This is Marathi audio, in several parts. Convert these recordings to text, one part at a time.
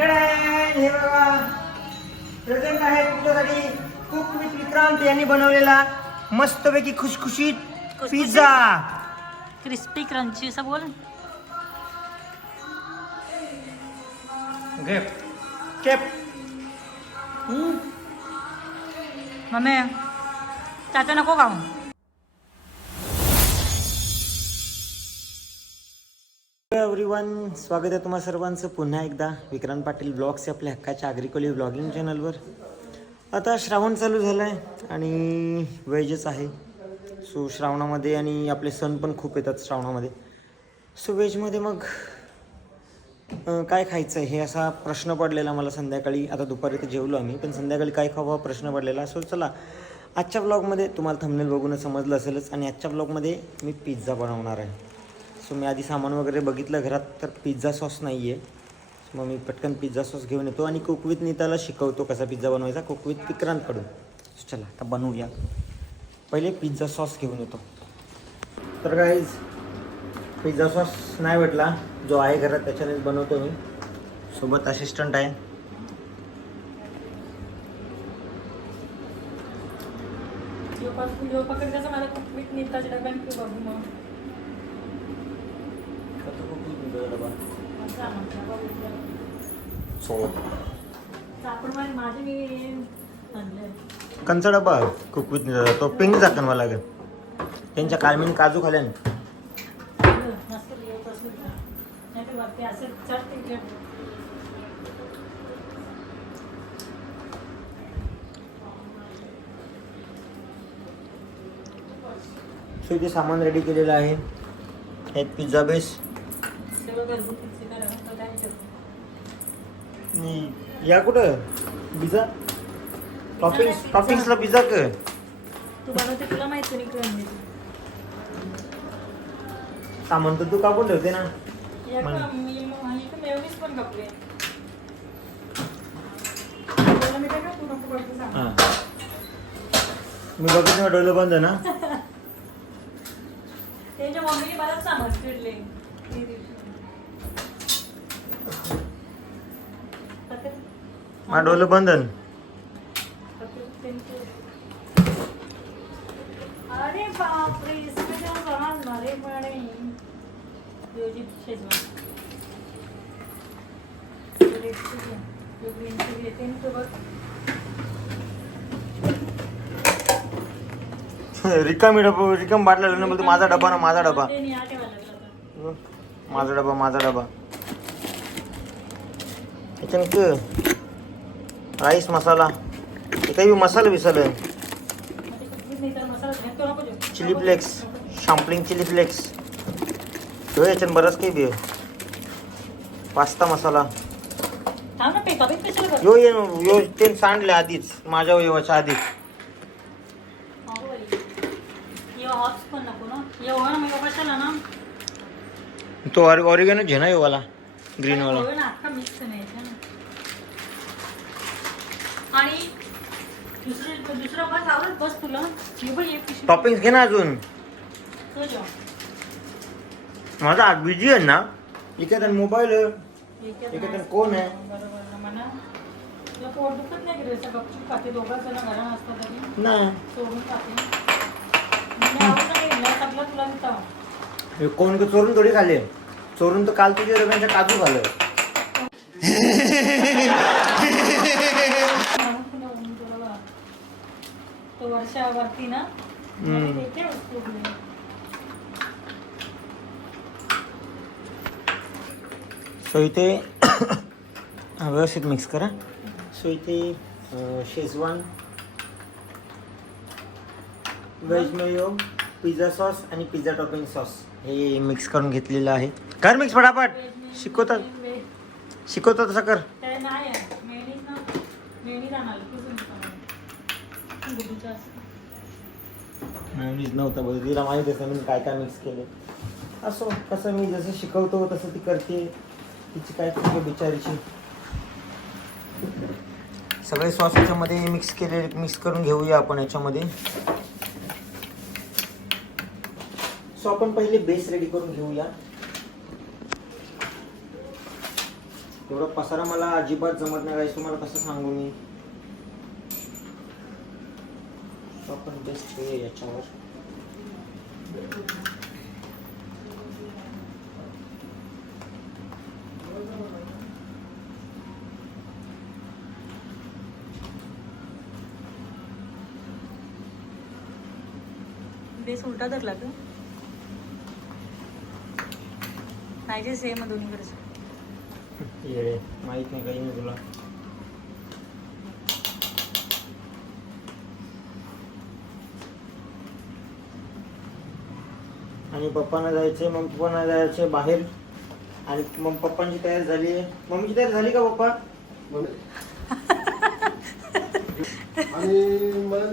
हे बघा. प्रेझेंट आहे तुमच्यासाठी. कुक विथ विक्रांत यांनी बनवलेला मस्तपैकी खुशखुशीत पिझ्झा. क्रिस्पी क्रंची असं बोल. घे. केप मम्मी चाचा नको खाऊ. एव्हरीवन स्वागत आहे तुम्हा सर्वांचं पुन्हा एकदा विक्रांत पाटील ब्लॉग्स आपल्या हक्काच्या आग्रिकोली ब्लॉगिंग चॅनलवर आता श्रावण चालू झालं आहे आणि वेजच आहे. सो श्रावणामध्ये आणि आपले सण पण खूप येतात श्रावणामध्ये. सो व्हेजमध्ये मग काय खायचं आहे हे असा प्रश्न पडलेला मला संध्याकाळी. आता दुपारी तर जेवलो आम्ही पण संध्याकाळी काय खावा प्रश्न पडलेला. सो चला आजच्या ब्लॉगमध्ये तुम्हाला थंबनेल बघूनच समजलं असेलच आणि आजच्या ब्लॉगमध्ये मी पिझ्झा बनवणार आहे. सो मी आधी सामान वगैरे बघितलं घरात तर पिझ्झा सॉस नाही आहे मग मी पटकन पिझ्झा सॉस घेऊन येतो आणि कुकविथ नीताला शिकवतो कसा पिझ्झा बनवायचा. कुकविथ विक्रांतकडून. चला आता बनवूया. पहिले पिझ्झा सॉस घेऊन येतो. तर गाईज पिझ्झा सॉस नाही भेटला. जो आहे घरात त्याच्यानेच बनवतो मी. सोबत असिस्टंट आहे. पकडण्याचं मला खूप मीठ निघताच्या बघू मग आपण माझे मी आणले कंचा डबा कुकविथ तो पिंक झाकणवा लागेल त्यांच्या कालमीन काजू खाल्यान. सो इथे सामान रेडी केलेलं आहे. हे पिझ्झा बेस या कुठं? पिझ्झा टॉपिंग्स टॉपिंग्सला पिझ्झा क तू बनवते तुला माहिती नाही सामान तर तू कापून ठेवते ना. मी तू बघितलं डोलं बंद आहे ना. त्यांच्या मम्मीने सामान हा डोलं बंद आहे पत्र त्यांचे- अरे बापरे इसमें क्या सामान भरे पड़े. योजित शेजवान तो रेड चिली. जो ग्रीन चिली येते ना तो बघ रिकामी डबा रिकाम बाटला ना बोलतो माझा डबा ना माझा डबा. माझा डबा माझा डबा याच्यानं राईस मसाला. काही मसाला मसाला घालतो चिली फ्लेक्स शाम्पलिंग चिली फ्लेक्स हो याच्यानं बरंच काही बी पास्ता मसाला. यो ये यो ते सांडले आधीच. माझ्या येवाच्या आधीच. तो ऑरिगॅनो घे ना योवाला. ग्रीन वाला होय ना अख्खा मिक्स नाही आहे ना आणि दुसरे दुसरं बस आवडत बस तुला. हे बघ एक पिशवी टॉपिंग घे ना अजून. तो. माझा आज बिझी आहे ना. इकडे मोबाईल एक इकडे. कोण आहे? बरोबर ना म्हणा तुला पोट दुखत नाही की रे? असं गपचूप खाते. दोघं जण घरा असतात तरी. नाही. सोडून खाते. मी आवडतं नाही ना सगळं तुला देतो. हे कोण का चोरून थोडी खाल्ले. चोरून तर काल तुझ्या रव्यांच्या काजू खाल्लं. तो वर्षावरती ना? हम्म. सो इथे व्यवस्थित मिक्स करा. सो इथे अं, Schezwan veg mayo pizza sauce आणि पिझ्झा टॉपिंग सॉस. हे मिक्स करून घेतलेलं आहे. कर मिक्स फटाफट. शिकवतात शिकवतात तसं कर. ते नाही आहे. मेहनीच ना मेहनीच आणाल. कुठून नव्हता गुडूचं नव्हतं तिला माहिती असं मी काय काय मिक्स केले असो कसं मी जसं शिकवतो तसं ती करते. तिची काय चुकी बिचारीची. सगळे सॉस याच्यामध्ये मिक्स केले मिक्स करून घेऊया आपण याच्यामध्ये. सो आपण पहिले बेस रेडी करून घेऊया. एवढा पसारा मला अजिबात जमत नाही तुम्हाला कसं सांगू मी तो आपण बेस्ट ठेवूया याच्यावर. बेस उलटा धरला का? पाहिजे सेम दोन्हीकडे येडे माहीत नाही काही नाही तुला. आणि पप्पांना जायचे मग पप्पांना जायचे बाहेर. आणि मग पप्पांची तयारी झाली. आहे मम्मीची तयारी झाली का पप्पा. आणि मला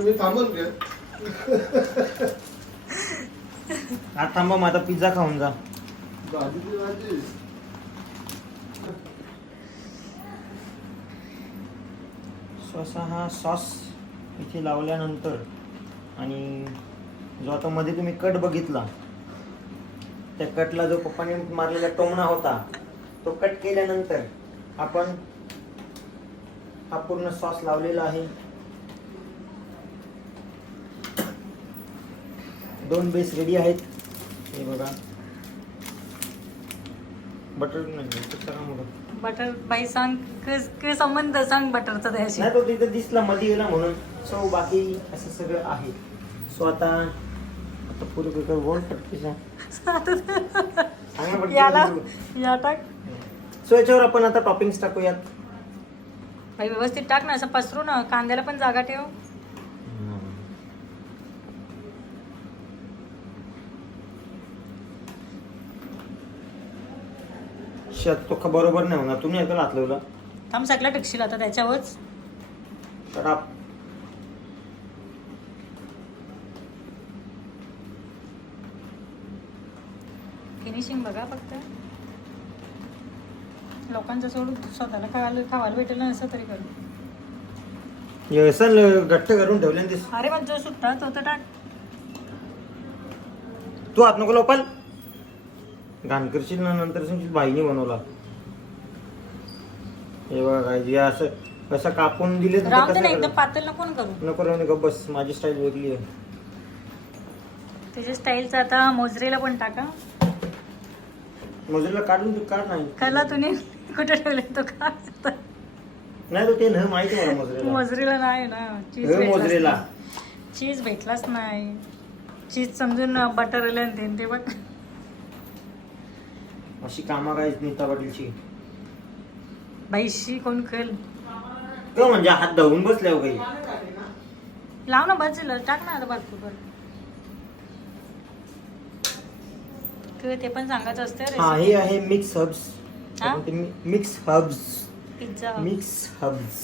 मी थांबल आता थांबा मग आता पिझ्झा खाऊन जा. भाजीची भाजी. सो असा हा सॉस इथे लावल्यानंतर आणि जो आता मध्ये तुम्ही कट बघितला त्या कटला जो पप्पाने मारलेला टोमणा होता तो कट केल्यानंतर आपण हा पूर्ण सॉस लावलेला आहे. दोन बेस रेडी आहेत. हे बघा. बटर नाही बटर बाई सांग संबंध सांग बटरचा त्याशी तो तिथे दिसला मध्ये गेला म्हणून. सो बाकी असं सगळं आहे. सो आता आता बोल पटकीचा याला या टाक सो याच्यावर आपण आता टॉपिंग्स टाकूयात. व्यवस्थित टाक ना असं पसरू ना. कांद्याला पण जागा ठेव. शेत तो बरोबर नाही होणार. तुम्ही ऐकायला हात लावला? थांब सगळं टिकशील आता त्याच्यावरच. फिनिशिंग बघा फक्त. लोकांचं सोडून स्वतःला खायला खावायला भेटेल ना असं तरी करू. व्यसन घट्ट करून ठेवले ना ते. अरे मग जो सुट्टा तो तर टाक. तू हात नको लोपाल घाण करशील ना नंतर सांगशील बाईने बनवला. हे बघा काय जे असं असं कापून दिले तर ते राहून दे कसं ना एकदम करायचं? पातळ नको ना करू? नको दे, गप्प बस माझी स्टाईल वेगळी आहे. त्याच्या स्टाईलचं आता मोजरीला पण टाका. मजुरीला काढून तू काढ नाही. कला तुम्ही कुठे ठेवले तो का नाही तो ते न माहिती मला मजुरीला. मोजरीला नाही ना चीज हे भेटलाच मोजरीला. नाही. चीज भेटलाच नाही. चीज समजून बटर आले आणि ते बघ अशी कामा काय नीता पाटीलची? बाईशी कोण कल तो म्हणजे हात धवून बसल्या हो काही लाव ना बाजूला टाक ना आता भरपूर किंवा ते पण सांगायचं असतं हा हे आहे मिक्स हब्स हा? Mix herbs pizza mix herbs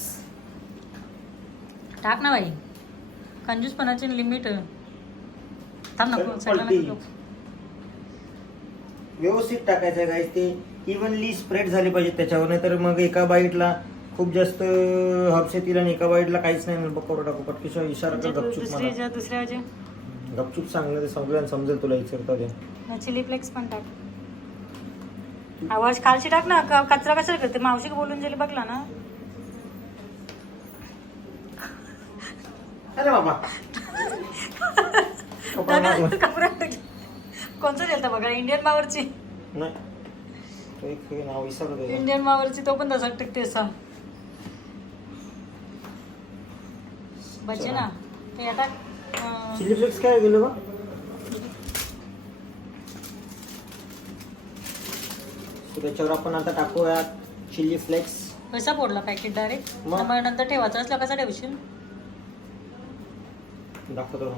टाक ना बाई. कंजूसपणाची लिमिट थांब नको चल, सगळ्यांना पलटी. नको. व्यवस्थित टाकायचं आहे ते इव्हनली स्प्रेड झाले पाहिजे त्याच्यावर. नाही तर मग एका बाईटला खूप जास्त हब्स येतील आणि एका बाईटला काहीच नाही. मग पकोडा टाकू पटकीचा इशारा म्हणजे कर तू गपचूप दुसरी मला दुसऱ्या गपचूप सांगलं ते समजेल समजेल तुला विचारता ते. चिली फ्लेक्स पण टाक. आवाज खालची टाक ना कचरा कचरा करते? मावशी बोलून गेली बघला ना. अरे बाबा. टाकली. कोणचं दिलता बघा इंडियन मावरची? इंडियन मावरची तो पण तसाच टाकते असा. बचे ना ते अं, चिली फ्लेक्स काय गेलो बा? त्याच्यावर आपण आता टाकूया चिली फ्लेक्स. कसा फोडला पॅकेट डायरेक्ट मग? मग नंतर ठेवायचा असला कसा ठेवशील? दाखवतो.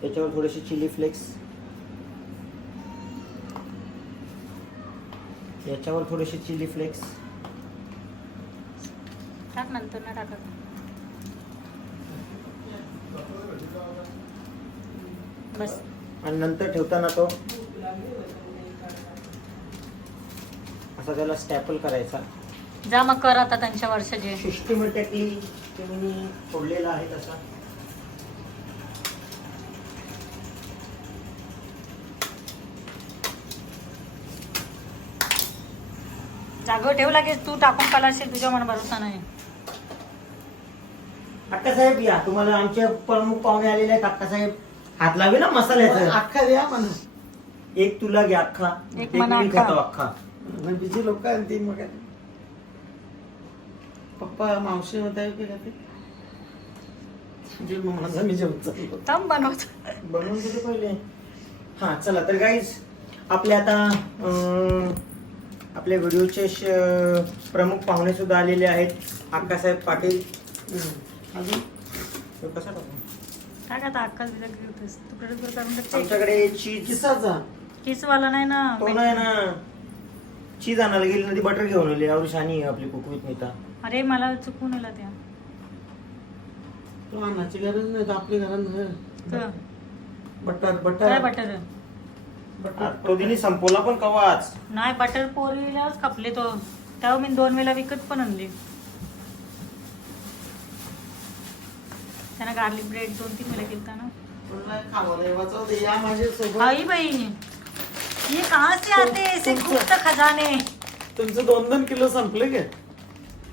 त्याच्यावर थोडेसे चिली फ्लेक्स. याच्यावर थोडेसे चिली फ्लेक्स. टाक नंतर ना टाका बस. आणि नंतर ठेवताना तो असा त्याला स्टॅपल करायचा. जा मग कर आता त्यांच्या वर्षाचे. सिस्टमॅटिकली ते मी फोडलेला आहे तसा. जागेवर ठेव लागेल तू टाकून काढशील तुझ्या मना भरोसा नाही. अक्कासाहेब या. तुम्हाला आमचे प्रमुख पाहुणे आलेले आहेत. अक्कासाहेब हात लावे ना मसाल्याचं. अख्खा द्या म्हणा एक तुला घे अख्खा. एक मला मी अख्खा. खातो अख्खा. बिजी लोक आणि ती मग. पप्पा मावशी होता की का ते? जे मग माझा मी बनवत. बनवून दिले पहिले. हा चला तर गाईज आपले आता आपल्या व्हिडिओचे प्रमुख पाहुणे सुद्धा आलेले आहेत. अक्कासाहेब पाटील. अजून? तो कसा? काय का आता अक्काच बिजा घेतोस तुकडे आमच्याकडे चीज किसाचा. किसवाला नाही ना. तो नाही ना. चीज आणायला गेली ना ती बटर घेऊन आली. आवडी शानी आहे आपली कुकवीत मिता अरे मला चुकून आला त्या. तो आणायची गरज नाही आपली घरात नाही. बटर काय बटर बटर तो तिने संपवला पण कवाच. नाही बटर पोरीलाच खपले तो. तेव्हा मी दोन वेळा विकत पण आणले. त्यांना गार्लिक ब्रेड दोन तीन वेळा केलता ना. खावं नाही वाचावं दे. या आई बाई. ये कहाँ से आते हैं ऐसे गुप्त खजाने। तुमचं दोन दोन किलो संपले का।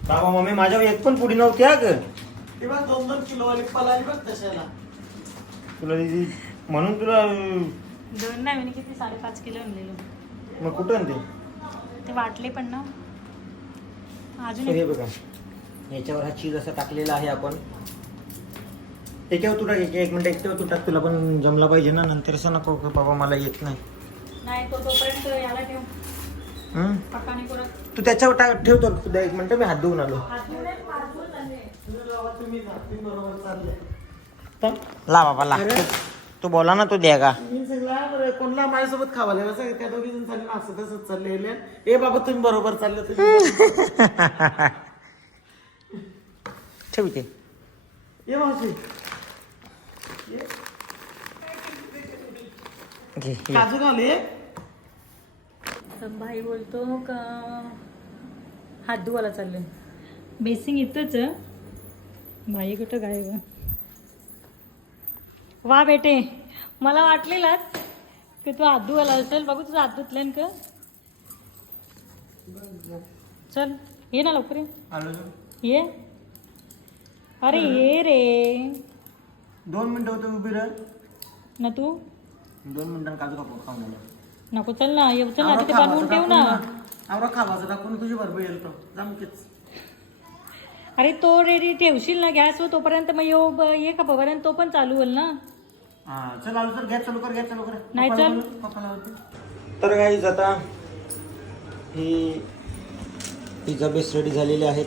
बाबा मम्मी माझ्या एक पण पुढी नव्हती हा ग. किंवा दोन दोन किलो वाली पलाली बघ तशाला तुला दिदी म्हणून तुला अं, दोन नाही मी किती साडेपाच किलो आणलेलो. मग कुठं आणते? ते वाटले पण ना. अजून तर हे एक- बघा. याच्यावर हा चीज असं टाकलेला आहे आपण. त्याच्यावर तू टाक एक एक मिनिट तू टाक तुला पण जमला पाहिजे ना नंतर असं नको की बाबा मला येत नाही. नाही तो तोपर्यंत याला ठेव. हं? पकाने परत तू त्याच्यावर टाक ठेवतो. तुला एक मिनिट मी हात धुवून आलो. चालले. ला बाबा ला. अरे. तू बोला ना तू द्या का मी सगळा बरं कोणला माझ्यासोबत खावाले असं त्या दोघी जण चालले असं तसंच चालले ए बाबा तुम्ही बरोबर चालले तुम्ही ठेवते. ये मावशी. घे. काजू घाले भाई बोलतो का? हात धुवायला चालले बेसिंग इथंच. भाई कुठं गायब? वा बेटे मला वाटलेलाच की तू हात धुवायला असेल. बघू तुझं हात धुतलं का चल ये ना लवकर ये. अरे ये रे. दोन मिनिटं होते उभी राह. ना तू? दोन मिनिटांनी काजू कापून खाऊन आलो. नको चल ना येऊ चल ना तिथे बनवून ठेव ना. आवरा खावाचं टाकून तुझी बरोबर येईल तो. जमकेच अरे तो रेडी ठेवशील ना गॅसवर तोपर्यंत मग येऊ ब- ये का पर्यंत तो पण चालू होईल ना. हा चल आलो सर घ्या चालू कर घ्या चालू कर. नाही चल. पप्पाला तर गाईज आता ही पिझ्झा बेस रेडी झालेले आहेत.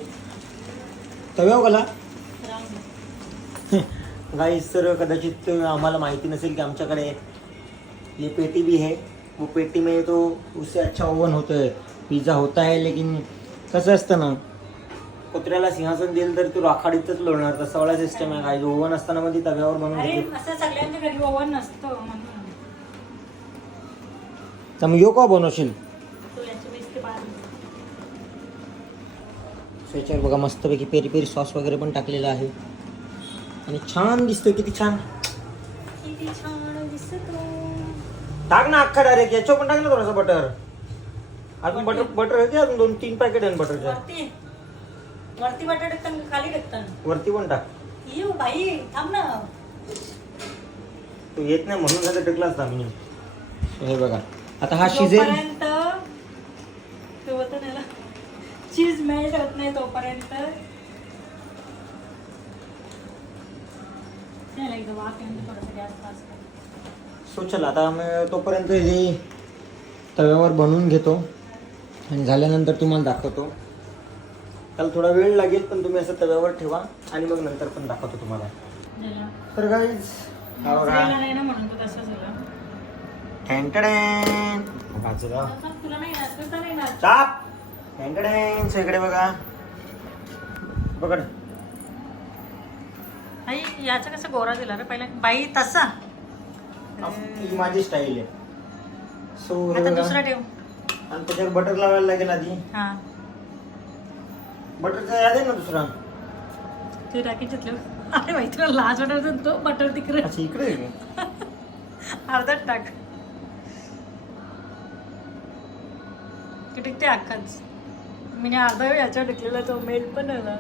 तव्यावर गला. गाईज तर कदाचित आम्हाला माहिती नसेल की आमच्याकडे ये पेटी भी है। वो पेटी में तो उससे अच्छा ओवन होतं है पिझ्झा होता है लेकिन कसं असतं ना कुत्र्याला सिंहासन दिलं तर तू राखाडीतच लोळणार. तसा वाला सिस्टम आहे. गाईज ओव्हन असताना मध्ये तव्यावर बनवून अरे असं सगळ्यांच्या घरी ओव्हन नसतं म्हणून. तर मग यो का बनवशील? तो बाहेर सो याच्यावर बघा मस्तपैकी पेरी पेरी सॉस वगैरे पण टाकलेला आहे. आणि छान दिसतोय किती छान. किती छान दिसतो. टाक ना अख्खा डायरेक्ट याच्यावर पण टाक ना थोडासा बटर अजून बटर बटर आहे की अजून दोन तीन पॅकेट आहे बटरच्या वरती. वरती बटाटे खाली टाकतात वरती पण टाक. येऊ बाई थांब ना. तू येत नाही म्हणून आता टेकला असता मी. हे बघा. आता हा शिजेल तोपर्यंत ते होतं ना चीज मेल्ट होत नाही तोपर्यंत एकदा थोडासा गॅस. सो चल आता मी तोपर्यंत हे तव्यावर बनवून घेतो आणि झाल्यानंतर तुम्हाला दाखवतो त्याला थोडा वेळ लागेल पण तुम्ही असं तव्यावर ठेवा आणि मग नंतर पण दाखवतो तुम्हाला झालं. तर गाईज बघा मोझरेला नाही ना म्हणून तो तसं झालं टँटडॅन. बाजूला. आता तुला नाही ना तुला नाही ना चाप टँटडॅन. सो इकडे बघा आई याचा कसं गोरा दिला रे पहिला बाई तसा. माझी स्टाईल आहे. सो आता. दुसरा ठेव. आणि त्याच्यावर बटर लावायला लागेल आधी. हा. बटरचा याद आहे ना दुसरा? तू टाकी घेतलं अरे बाई तुला लाज वाटत तो बटर तिकडे? अच्छा इकडे आहे का? अर्धाच टाक. ते टिकते अख्खाच मी अर्धा वेळ याच्यावर ढकलेला तो मेल पण झाला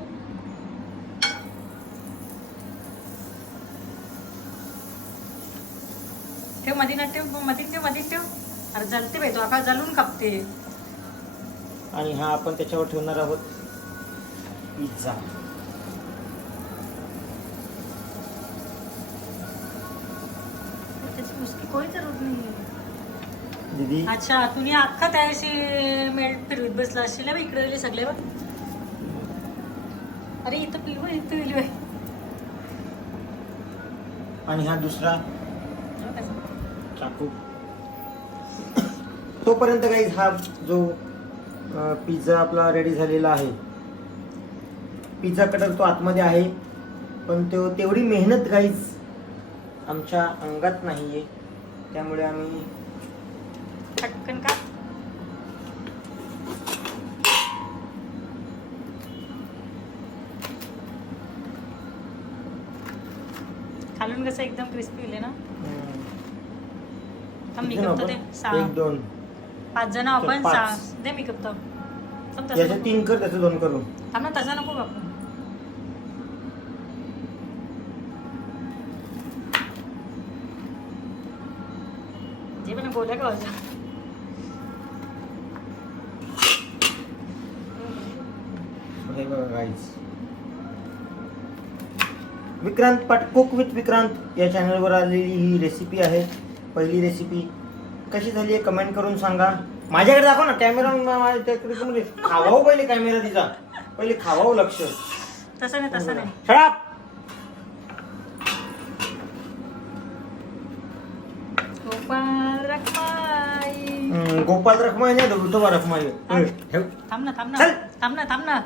ठेव मधी ना ठेव मधी ठेव मधी ठेव. अरे जलते बाई तो आका जलून कापते आणि हा आपण त्याच्यावर ठेवणार आहोत. पिझ्झा. त्याची मुसकी कोणी जरूर नाही दीदी. अच्छा तुम्ही अख्खा त्याशी मेल्ट फिरवीत बसला असशील ना इकडे गेले सगळे अरे इथं पिलू आहे, इथं पिलू आहे. आणि हा दुसरा. चाकू तोपर्यंत काही हा जो पिझ्झा आपला रेडी झालेला आहे पिझ्झा कटर तो आतमध्ये आहे पण तो तेवढी मेहनत काहीच आमच्या अंगात नाहीये. त्यामुळे आम्ही पटकन का? खालून कसं एकदम क्रिस्पी होईल ना? अं, थांब मी किती करतो नको? ते सहा. एक दोन. पाच जण आपण पाच. सहा. दे मी करतो थांब तसं याचे नको. तीन कर त्याचे दोन करू थांब ना तसा नको बापू. जे पण बोला का हे बघा guys. विक्रांत पाट कुक विथ विक्रांत या चॅनलवर आलेली ही रेसिपी आहे. पहिली रेसिपी कशी झाली आहे कमेंट करून सांगा. माझ्याकडे दाखव ना कॅमेरा त्याकडे खावावं पहिले कॅमेरा तिचा. पहिले खावावं लक्ष. तसं नाही तसं नाही. शराब गोपाल रखमाई. गोपाल रखमाई नाही विठोबा रखमाई. ठेव. थांब ना थांब ना. चल. थांब ना थांब ना.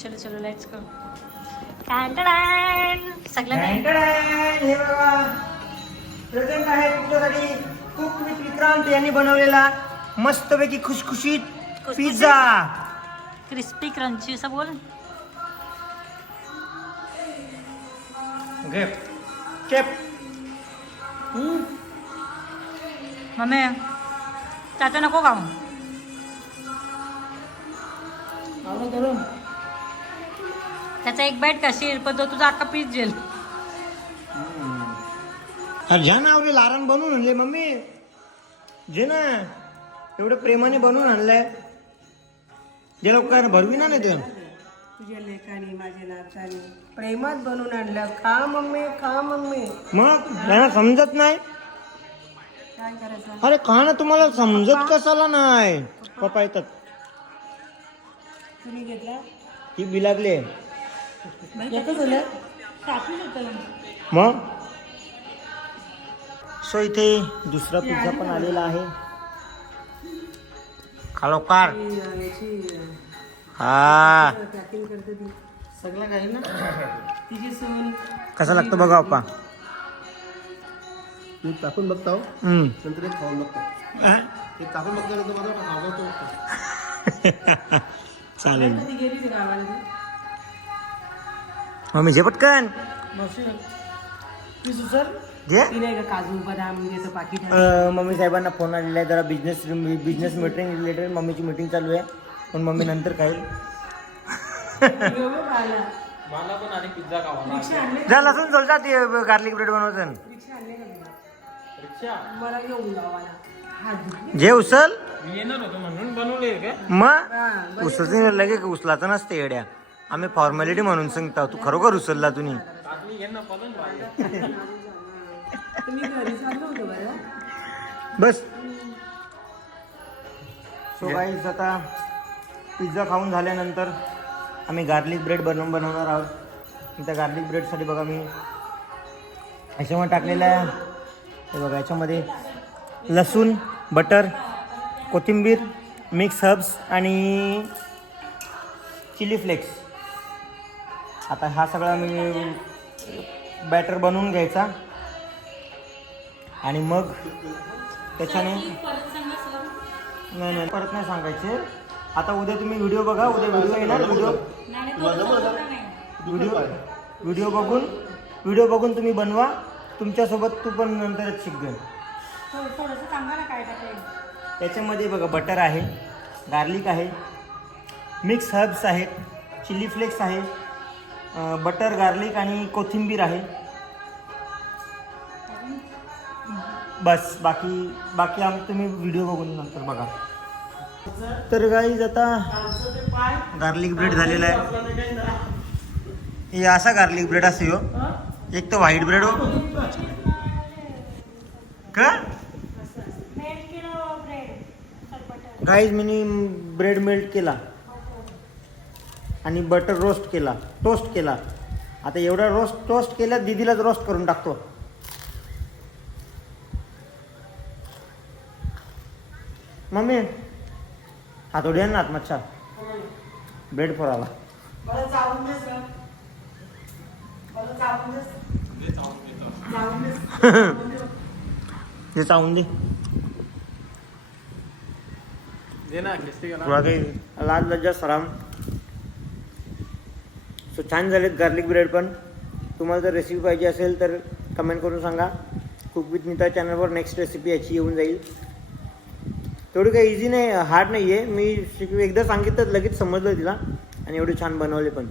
चलो चलो लेट्स गो सगळ्यांना. टँटडॅन! हे बघा. प्रेझेंट आहे तुमच्यासाठी कुक विथ विक्रांत यांनी बनवलेला मस्तपैकी खुशखुशीत खुसखुशीत? पिझ्झा. क्रिस्पी क्रंची असं बोल. घे. चेप मम्मी त्याचं नको खाऊ. त्याचा एक बाईट कशी पण तो तुझा अख्खा पीस जेल. अरे घ्या ना आवडे लारण बनवून आणले मम्मी. जे ना एवढं प्रेमाने बनवून आणलंय. जे लोक भरवी ना नाही ते. तुझ्या लेखाने माझ्या नाचाने प्रेमात बनवून आणलं. खा मम्मी खा मम्मी. मग यांना समजत नाही? काय करायचं? अरे का ना तुम्हाला समजत कसाला नाही? पप्पा. येतात. तुम्ही घेतला? ती बिलागले एकच मग? सो इथे दुसरा पिझ्झा पण आलेला आहे. खालोकार हा. सगळं काही ना? तिची सून कसा लागतो बघा अप्पा मी टाकून बघता. नंतर एक खाऊन बघतो. हा? ते टाकून बघता माझा आवडतो चालेल. मम्मी जे पटकन मावशी ती सुसर? घे. ती नाही का काजू बदाम याचं पाकिट आहे. अं, मम्मी साहेबांना फोन आलेला आहे जरा बिझनेस बिझनेस मीटिंग रिलेटेड मम्मीची मीटिंग चालू आहे. पण मम्मी नंतर खाईल. एवढं खायला. रिक्षा आणले जा लसूण चलता ते गार्लिक ब्रेड बनवतं रिक्षा आणले का तुला? मला घेऊन गावाला हात धुतले. जे उचल म्हणून बनवले का? मग हा, उचलते लगे उचलाचं नसते येड्या. आम्ही फॉर्मॅलिटी म्हणून सांगता तू खरोखर उचलला तुम्ही. तुम्ही घरी चाललो होतो बरं. बस. सो गाईज आता पिझ्झा खाऊन झाल्यानंतर आम्ही गार्लिक ब्रेड बनवून बनवणार आहोत. त्या गार्लिक ब्रेडसाठी बघा मी ह्याच्यामध्ये टाकलेलं आहे. हे बघा याच्यामध्ये लसूण बटर कोथिंबीर मिक्स हर्ब्स आणि चिली फ्लेक्स आता हा सगळा मी बॅटर बनवून घ्यायचा. आणि मग त्याच्याने नाही नाही परत नाही सांगायचे. आता उद्या तुम्ही व्हिडिओ बघा उद्या व्हिडिओ येणार. व्हिडिओ व्हिडिओ व्हिडिओ बघून व्हिडिओ बघून तुम्ही बनवा. तुमच्यासोबत तू पण नंतरच शिकवेल थोडंसं सांगा ना काय टाकलंय. त्याच्यामध्ये बघा बटर आहे गार्लिक आहे मिक्स हर्ब्स आहेत चिली फ्लेक्स आहे बटर गार्लिक आणि कोथिंबीर आहे. बस बाकी बाकी आम तुम्ही व्हिडिओ बघून नंतर बघा. तर गाईज आता गार्लिक ब्रेड झालेला आहे. हे असा गार्लिक ब्रेड असे हो. एक तर व्हाईट ब्रेड हो. का? गाईज मी ब्रेड मेल्ट केला. आणि बटर रोस्ट केला टोस्ट केला. आता एवढा रोस्ट टोस्ट केला दिदीलाच रोस्ट करून टाकतो. मम्मी हातोडी आण ना आत्मच्छा ब्रेड देस हे चावून दे. थोडा काही लाल लज्जा सराम. सो छान झालेत गार्लिक ब्रेड पण. तुम्हाला जर रेसिपी पाहिजे असेल तर कमेंट करून सांगा. कुक विथ नीता चॅनलवर नेक्स्ट रेसिपी याची येऊन जाईल. तेवढी काही इझी नाही हार्ड नाही आहे मी शिक एकदा सांगितलं लगेच समजलं तिला. आणि एवढे छान बनवले पण